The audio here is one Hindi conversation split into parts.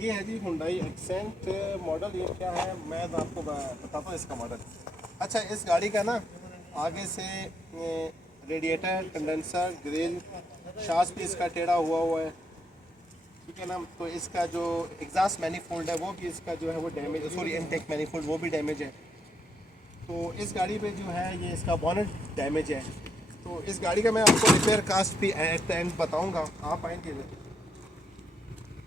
ये है जी हुंडई एक्सेंट मॉडल। ये क्या है मैं तो आपको बताता हूँ इसका मॉडल। अच्छा, इस गाड़ी का ना आगे से रेडिएटर, कंडेंसर, ग्रिल, शाफ्ट भी इसका टेढ़ा हुआ है, ठीक है ना। तो इसका जो एग्जॉस्ट मैनिफोल्ड है वो भी इसका जो है वो डैमेज, सॉरी इनटेक मैनिफोल्ड वो भी डैमेज है। तो इस गाड़ी पे जो है ये इसका बॉनेट डैमेज है। तो इस गाड़ी का मैं आपको रिपेयर कास्ट भी एट द एंड बताऊँगा। आप आएंगे,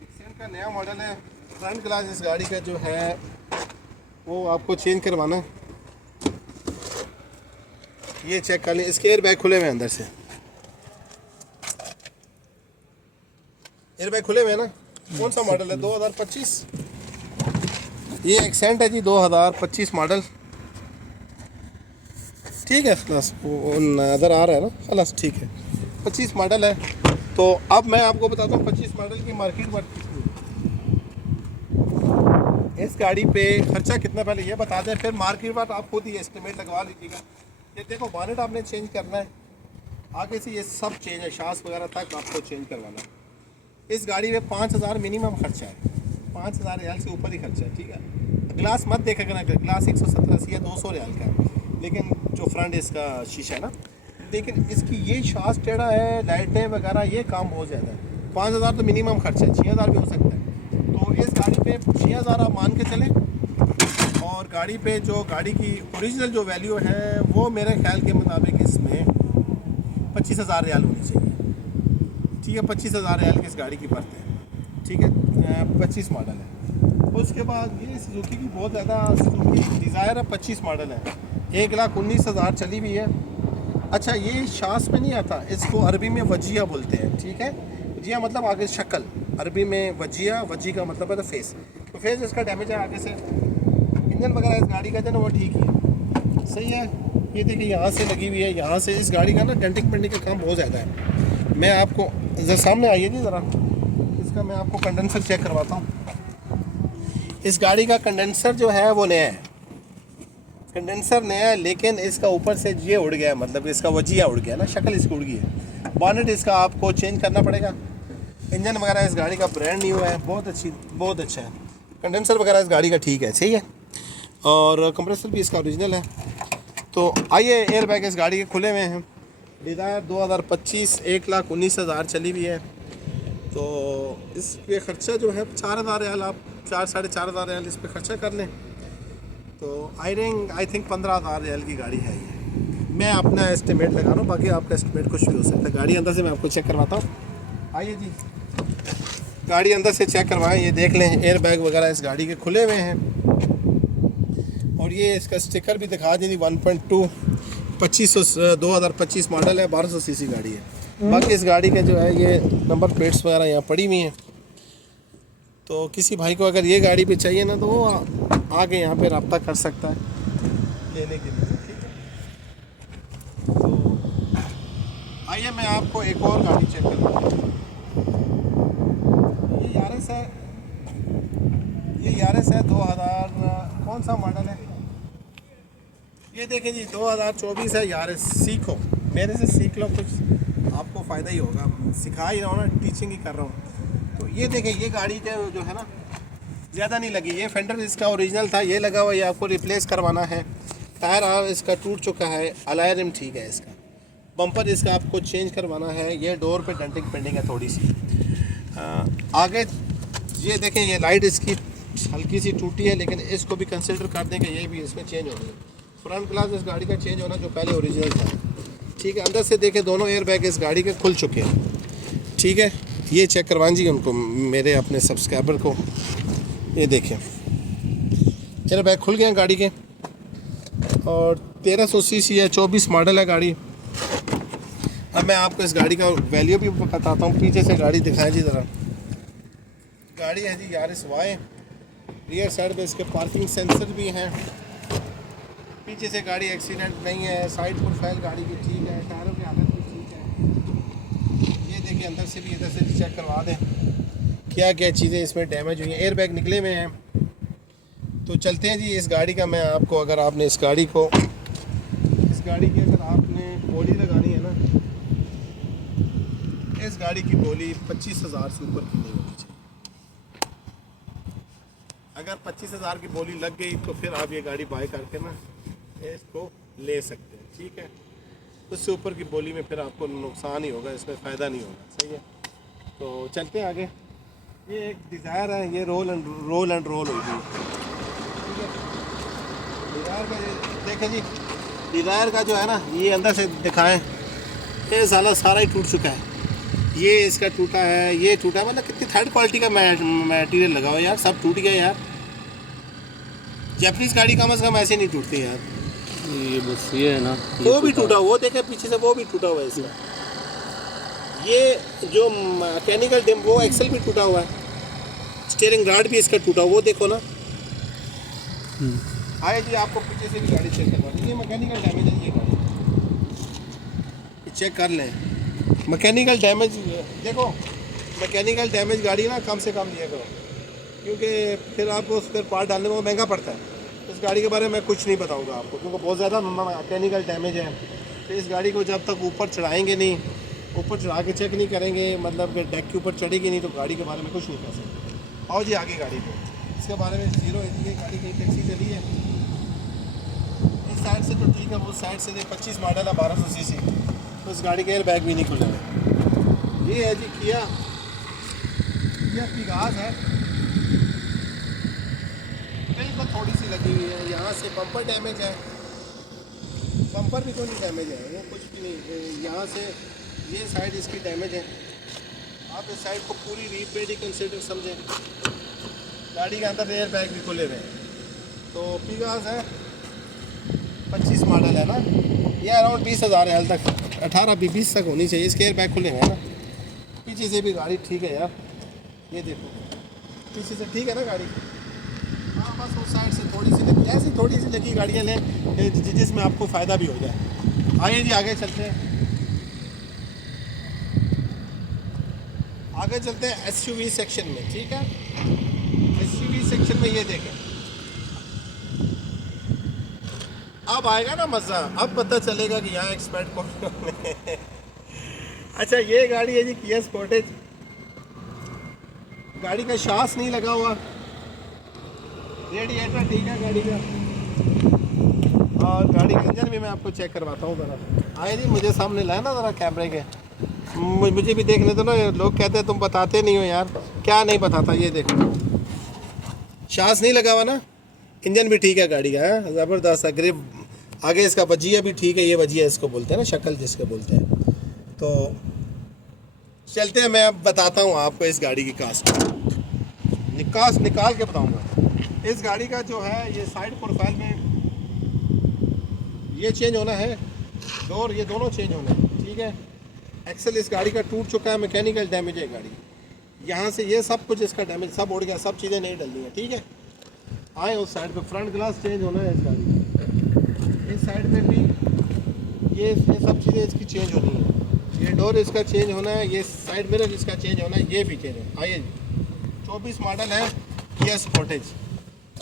एक्सेंट का नया मॉडल है। फ्रंट ग्लास इस गाड़ी का जो है वो आपको चेंज करवाना है। ये चेक कर लें, इसके एयर बैग खुले हुए हैं अंदर से। एयर बैग खुले हुए हैं ना। कौन सा मॉडल है? 2025। ये एक्सेंट है जी 2025 मॉडल, ठीक है। खलास वो नज़र आ रहा है ना, खलास ठीक है। 25 मॉडल है। तो अब मैं आपको बताता हूँ 25 मॉडल की मार्केट वर्थ कितनी है। इस गाड़ी पे खर्चा कितना पहले ये बता दें, फिर मार्केट वर्थ आप खुद ही एस्टिमेट लगवा लीजिएगा। ये देखो बॉनेट आपने चेंज करना है, आगे से ये सब चेंज है, शास वगैरह तक आपको चेंज करवाना है। इस गाड़ी में 5000 मिनिमम खर्चा है, 5000 रियाल से ऊपर ही खर्चा है, ठीक है। ग्लास मत देखा करना, ग्लास 170 या 200 रियाल का है, लेकिन जो फ्रंट इसका शीशा है ना, लेकिन इसकी ये शास टेढ़ा है, लाइटें वगैरह ये काम बहुत ज़्यादा है। 5000 तो मिनिमम खर्चा है, 6000 भी हो सकता है। तो इस गाड़ी पे 6000 आप मान के चलें। और गाड़ी पे जो गाड़ी की ओरिजिनल जो वैल्यू है वो मेरे ख्याल के मुताबिक इसमें 25,000 रियाल होनी चाहिए, ठीक है। 25,000 रियाल की इस गाड़ी की बर्थ है, ठीक है। 25 मॉडल है। उसके बाद ये सुजुकी की बहुत ज़्यादा, सुजुकी डिज़ायर है, 25 मॉडल है, 1,19,000 चली हुई है। अच्छा, ये शास में नहीं आता, इसको अरबी में वजिया बोलते हैं, ठीक है। वजिया मतलब आगे शक्ल, अरबी में वजिया, वजी का मतलब है तो फेस। तो फेस इसका डैमेज है आगे से। इंजन वगैरह इस गाड़ी का जो है ना वो ठीक है, सही है। ये देखिए यहाँ से लगी हुई है, यहाँ से इस गाड़ी का ना डेंटिंग पेंटिंग का काम बहुत ज़्यादा है। मैं आपको जरा सामने आइए जी ज़रा, इसका मैं आपको कंडेंसर चेक करवाता हूँ। इस गाड़ी का कंडेंसर जो है वो नया है, कंडेंसर नया है, लेकिन इसका ऊपर से ये उड़ गया है, मतलब इसका वजिया उड़ गया ना, शक्ल इसकी उड़ गई है। बॉनेट इसका आपको चेंज करना पड़ेगा। इंजन वगैरह इस गाड़ी का ब्रांड न्यू है, बहुत अच्छा है। कंडेंसर वगैरह इस गाड़ी का ठीक है, सही है। और कंप्रेसर भी इसका ओरिजिनल है। तो आइए, एयर बैग इस गाड़ी के खुले हुए हैं। डिज़ायर 2025, 1,19,000 चली हुई है। तो इस पे ख़र्चा जो है 4,000 रियाल, आप 4-4.5 रियाल इस पे ख़र्चा कर लें तो आई थिंक 15,000 रियाल की गाड़ी है ये। मैं अपना एस्टिमेट लगा रहा हूँ, बाकी आपका एस्टिमेट कुछ भी हो सकता है। गाड़ी अंदर से मैं आपको चेक करवाता हूँ। आइए जी, गाड़ी अंदर से चेक करवाएं, ये देख लें। एयर बैग वगैरह इस गाड़ी के खुले हुए हैं। और ये इसका स्टिकर भी दिखा दीजिए, 1.2 2025 मॉडल है, 1200 सीसी गाड़ी है। बाकी इस गाड़ी के जो है ये नंबर प्लेट्स वगैरह यहाँ पड़ी हुई हैं। तो किसी भाई को अगर ये गाड़ी पे चाहिए ना तो वो आके यहाँ पे रब्ता कर सकता है लेने के लिए, ठीक है। तो आइए मैं आपको एक और गाड़ी चेक करवाता हूँ। ये यारिस है, ये यारिस है 2000, कौन सा मॉडल है ये देखें जी, 2024 है यारिस। सीखो, मेरे से सीख लो, कुछ आपको फ़ायदा ही होगा। सिखा ही रहा हूँ ना, टीचिंग ही कर रहा हूँ। तो ये देखें, ये गाड़ी जो है ना ज़्यादा नहीं लगी। ये फेंडर इसका ओरिजिनल था, ये लगा हुआ, ये आपको रिप्लेस करवाना है। टायर इसका टूट चुका है, अलाय रिम ठीक है इसका। बम्पर इसका आपको चेंज करवाना है। ये डोर पे डेंटिंग पेंडिंग है थोड़ी सी। आगे ये देखें, ये लाइट इसकी हल्की सी टूटी है, लेकिन इसको भी कंसिडर कर दें कि ये भी इसमें चेंज हो गया। फ्रंट ग्लास इस गाड़ी का चेंज होना जो पहले ओरिजिनल था, ठीक है। अंदर से देखें, दोनों एयर बैग इस गाड़ी के खुल चुके हैं, ठीक है। ये चेक करवाएं जी उनको, मेरे अपने सब्सक्राइबर को। ये देखें, एयर बैग खुल गए हैं गाड़ी के। और 1300 सीसी है, 24 मॉडल है गाड़ी। अब मैं आपको इस गाड़ी का वैल्यू भी बताता हूँ। पीछे से गाड़ी दिखाएं जी ज़रा। गाड़ी है जी यारिस वाई। रियर साइड पे इसके पार्किंग सेंसर भी हैं। पीछे से गाड़ी एक्सीडेंट नहीं है, साइड प्रोफाइल गाड़ी की ठीक है, टायरों की हालत भी ठीक है। ये देखिए, अंदर से भी इधर से चेक करवा दें क्या क्या चीज़ें इसमें डैमेज हुई हैं। एयर बैग निकले हुए हैं। तो चलते हैं जी इस गाड़ी का। मैं आपको, अगर आपने इस गाड़ी की अगर आपने बॉडी लगानी है ना, इस गाड़ी की बॉडी 25,000 से ऊपर की नहीं होनी चाहिए। अगर 25,000 की बोली लग गई तो फिर आप ये गाड़ी बाय करके ना इसको ले सकते हैं, ठीक है। उससे ऊपर की बोली में फिर आपको नुकसान ही होगा, इसमें फ़ायदा नहीं होगा, सही है। तो चलते हैं आगे। ये एक डिज़ायर है, ये रोल एंड रोल होगी, ठीक है। डिज़ायर का ये देखें जी, डिज़ायर का जो है ना, ये अंदर से दिखाएं, ये सारा ही टूट चुका है। ये इसका टूटा है, ये टूटा है, मतलब कितनी थर्ड क्वालिटी का मटेरियल लगा हो यार, सब टूट गया यार। जापानीज़ गाड़ी कम से कम ऐसे नहीं टूटती यार। ये बस ये है ना, वो भी टूटा, वो देखे पीछे से वो भी टूटा हुआ है इसका। ये जो मैकेनिकल डिम, वो एक्सल भी टूटा हुआ है, स्टीयरिंग रॉड भी इसका टूटा, वो देखो ना। आए जी, आपको पीछे से भी गाड़ी चेक करवा दी, ये मैकेनिकल डैमेज है, ये गाड़ी चेक कर लें। मैकेनिकल डैमेज देखो, मैकेनिकल डैमेज गाड़ी ना कम से कम लिया करो, क्योंकि फिर आपको उस पर पार्ट डालने में वो महंगा पड़ता है। इस गाड़ी के बारे में मैं कुछ नहीं बताऊंगा आपको, क्योंकि बहुत ज़्यादा मैकेनिकल डैमेज है। तो इस गाड़ी को जब तक ऊपर चढ़ाएंगे नहीं, ऊपर चढ़ा के चेक नहीं करेंगे, मतलब कि डेक के ऊपर चढ़ेगी नहीं, तो गाड़ी के बारे में कुछ नहीं कह सकते। आओ जी आगे गाड़ी को, इसके बारे में जीरो है। ये गाड़ी की टैक्सी चली है इस साइड से तो ठीक है, उस साइड से 25 मॉडल है 1200 सीसी, तो इस गाड़ी के एयर बैग भी नहीं खुले हैं। ये है जी किया पिगास है, कहीं पर थोड़ी सी लगी हुई है, यहाँ से बम्पर डैमेज है, बम्पर भी तो नहीं डैमेज है, वो कुछ भी नहीं। यहाँ से ये साइड इसकी डैमेज है, आप इस साइड को पूरी रीपेड ही कंसिडर समझें। गाड़ी के अंदर एयर बैग भी खुले हुए हैं। तो पिगास है, 25 मॉडल है ना, ये अराउंड 20,000 है, हाल तक 18-20 तक होनी चाहिए। इसके एयर बैग खुले हुए हैं ना। पीछे से भी गाड़ी ठीक है यार, ये देखो पीछे से ठीक है ना गाड़ी। हाँ बस उस साइड से थोड़ी सी लगी, ऐसी थोड़ी सी लगी गाड़ियाँ लें जिसमें आपको फ़ायदा भी हो जाए। आइए जी आगे चलते हैं, आगे चलते हैं एसयूवी सेक्शन में, ठीक है। एसयूवी सेक्शन में ये देखें, अब आएगा ना मज़ा, अब पता चलेगा कि यहाँ एक्सपर्ट कौन है। अच्छा ये गाड़ी है जी किया स्पोर्टेज, गाड़ी का शास नहीं लगा हुआ, रेडिएटर ठीक है गाड़ी का, और गाड़ी का इंजन भी मैं आपको चेक करवाता हूँ ज़रा। आए जी मुझे सामने लाए ना ज़रा कैमरे के, मुझे भी देखने दो ना। लोग कहते हैं तुम बताते नहीं हो यार, क्या नहीं बताता। ये देखो शास नहीं लगा हुआ ना, इंजन भी ठीक है गाड़ी का, है ज़बरदस्त है। ग्रिप आगे इसका वजिया भी ठीक है, ये वजिया इसको बोलते हैं ना, शक्ल जिसके बोलते हैं। तो चलते हैं, मैं अब बताता हूँ आपको इस गाड़ी की कास्ट निकाल के बताऊँगा। इस गाड़ी का जो है ये साइड प्रोफाइल में ये चेंज होना है, डोर ये दोनों चेंज होना है, ठीक है। एक्सल इस गाड़ी का टूट चुका है, मैकेनिकल डैमेज है गाड़ी, यहाँ से ये सब कुछ इसका डैमेज सब उड़ गया, सब चीज़ें नहीं डलनी है, ठीक है। आए उस साइड पे फ्रंट ग्लास चेंज होना है इस गाड़ी का, इस साइड पे भी ये सब चीज़ें इसकी चेंज होनी है। ये डोर इसका चेंज होना है, ये साइड मिरर इसका चेंज होना है, ये भी चेंज होना है। आइए जी 24 मॉडल है किया स्पोर्टेज,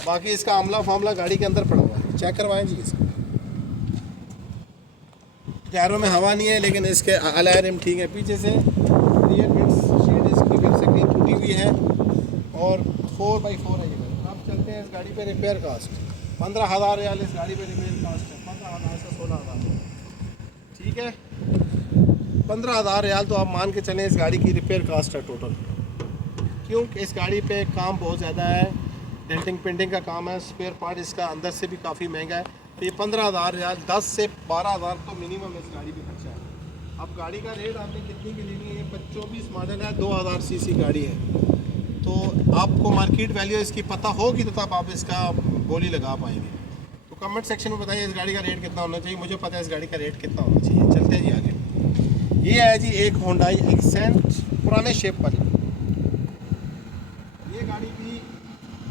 बाकी इसका आमला फामला गाड़ी के अंदर पड़ा हुआ है, चेक करवाएं जी इसको। टायरों में हवा नहीं है, लेकिन इसके अलाय रिम ठीक है। पीछे से रियर विंडशील्ड इसकी फिर से कहीं टूटी हुई है, और 4x4 है ये। अब चलते हैं इस गाड़ी पे रिपेयर कास्ट, 15,000 रियाल इस गाड़ी पे रिपेयर कास्ट है, 15,000 से 16,000, ठीक है। 15,000 रियाल तो आप मान के चलें इस गाड़ी की रिपेयर कास्ट है टोटल, क्योंकि इस गाड़ी पे काम बहुत ज़्यादा है, डेंटिंग पेंटिंग का काम है, स्पेयर पार्ट इसका अंदर से भी काफ़ी महंगा है। तो ये 15,000 रियाल, 10 से 12,000 तो मिनिमम इस गाड़ी पे खर्चा है। अब गाड़ी का रेट आपने कितनी की लेनी है, 24 मॉडल है, 2000 सीसी गाड़ी है, तो आपको मार्केट वैल्यू इसकी पता होगी तो तब आप इसका बोली लगा पाएंगे। तो कमेंट सेक्शन में बताइए इस गाड़ी का रेट कितना होना चाहिए, मुझे पता है इस गाड़ी का रेट कितना होना चाहिए। चलते हैं जी आगे। ये है जी एक होंडाई एक्सेंट पुराने शेप वाली, ये गाड़ी भी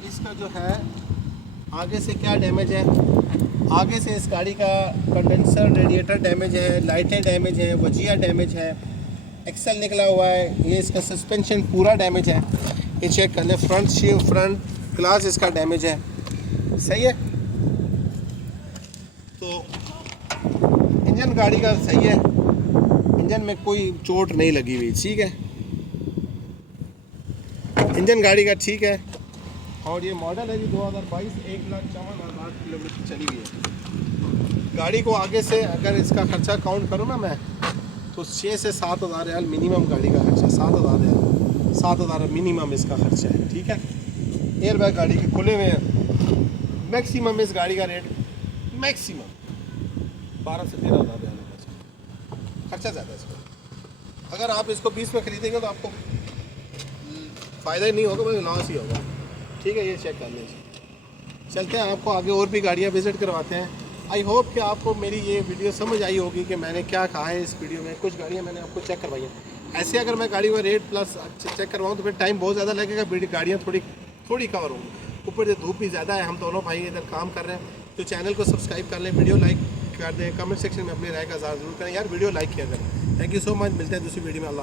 इसका जो है आगे से क्या डैमेज है, आगे से इस गाड़ी का कंडेंसर रेडिएटर डैमेज है, लाइटें डैमेज है, वजिया डैमेज है, एक्सल निकला हुआ है, ये इसका सस्पेंशन पूरा डैमेज है, ये चेक कर लें। फ्रंट ग्लास इसका डैमेज है, सही है। तो इंजन गाड़ी का सही है, इंजन में कोई चोट नहीं लगी हुई, ठीक है। इंजन गाड़ी का ठीक है, और ये मॉडल है जी 2022, 1,54,000 किलोमीटर चली हुई है। गाड़ी को आगे से अगर इसका खर्चा काउंट करूँ ना मैं, तो 6 से 7 हज़ार रियाल मिनिमम गाड़ी का खर्चा, 7 हज़ार रियाल, 7 हज़ार मिनिमम इसका खर्चा है। ठीक है, एयर बैग गाड़ी के खुले हुए हैं। मैक्सिमम इस गाड़ी का रेट मैक्सिमम 12 से 13 हज़ार रियाल का खर्चा ज़्यादा है इसका। अगर आप इसको 20 में खरीदेंगे तो आपको फ़ायदा ही नहीं होगा, बल्कि लॉस ही होगा। ठीक है, ये चेक कर लीजिए। चलते हैं, आपको आगे और भी गाड़ियाँ विज़िट करवाते हैं। आई होप कि आपको मेरी ये वीडियो समझ आई होगी कि मैंने क्या कहा है इस वीडियो में। कुछ गाड़ियाँ मैंने आपको चेक करवाई हैं। ऐसे अगर मैं गाड़ी का रेट प्लस चेक करवाऊँ तो फिर टाइम बहुत ज़्यादा लगेगा, गाड़ियाँ थोड़ी कवर होंगी। ऊपर से धूप भी ज़्यादा है, हम दोनों भाई इधर काम कर रहे हैं। तो चैनल को सब्सक्राइब कर लें, वीडियो लाइक कर दें, कमेंट सेक्शन में अपनी राय का इज़हार ज़रूर करें। यार वीडियो लाइक किया करें। थैंक यू सो मच, मिलते हैं दूसरी वीडियो में। अल्लाह।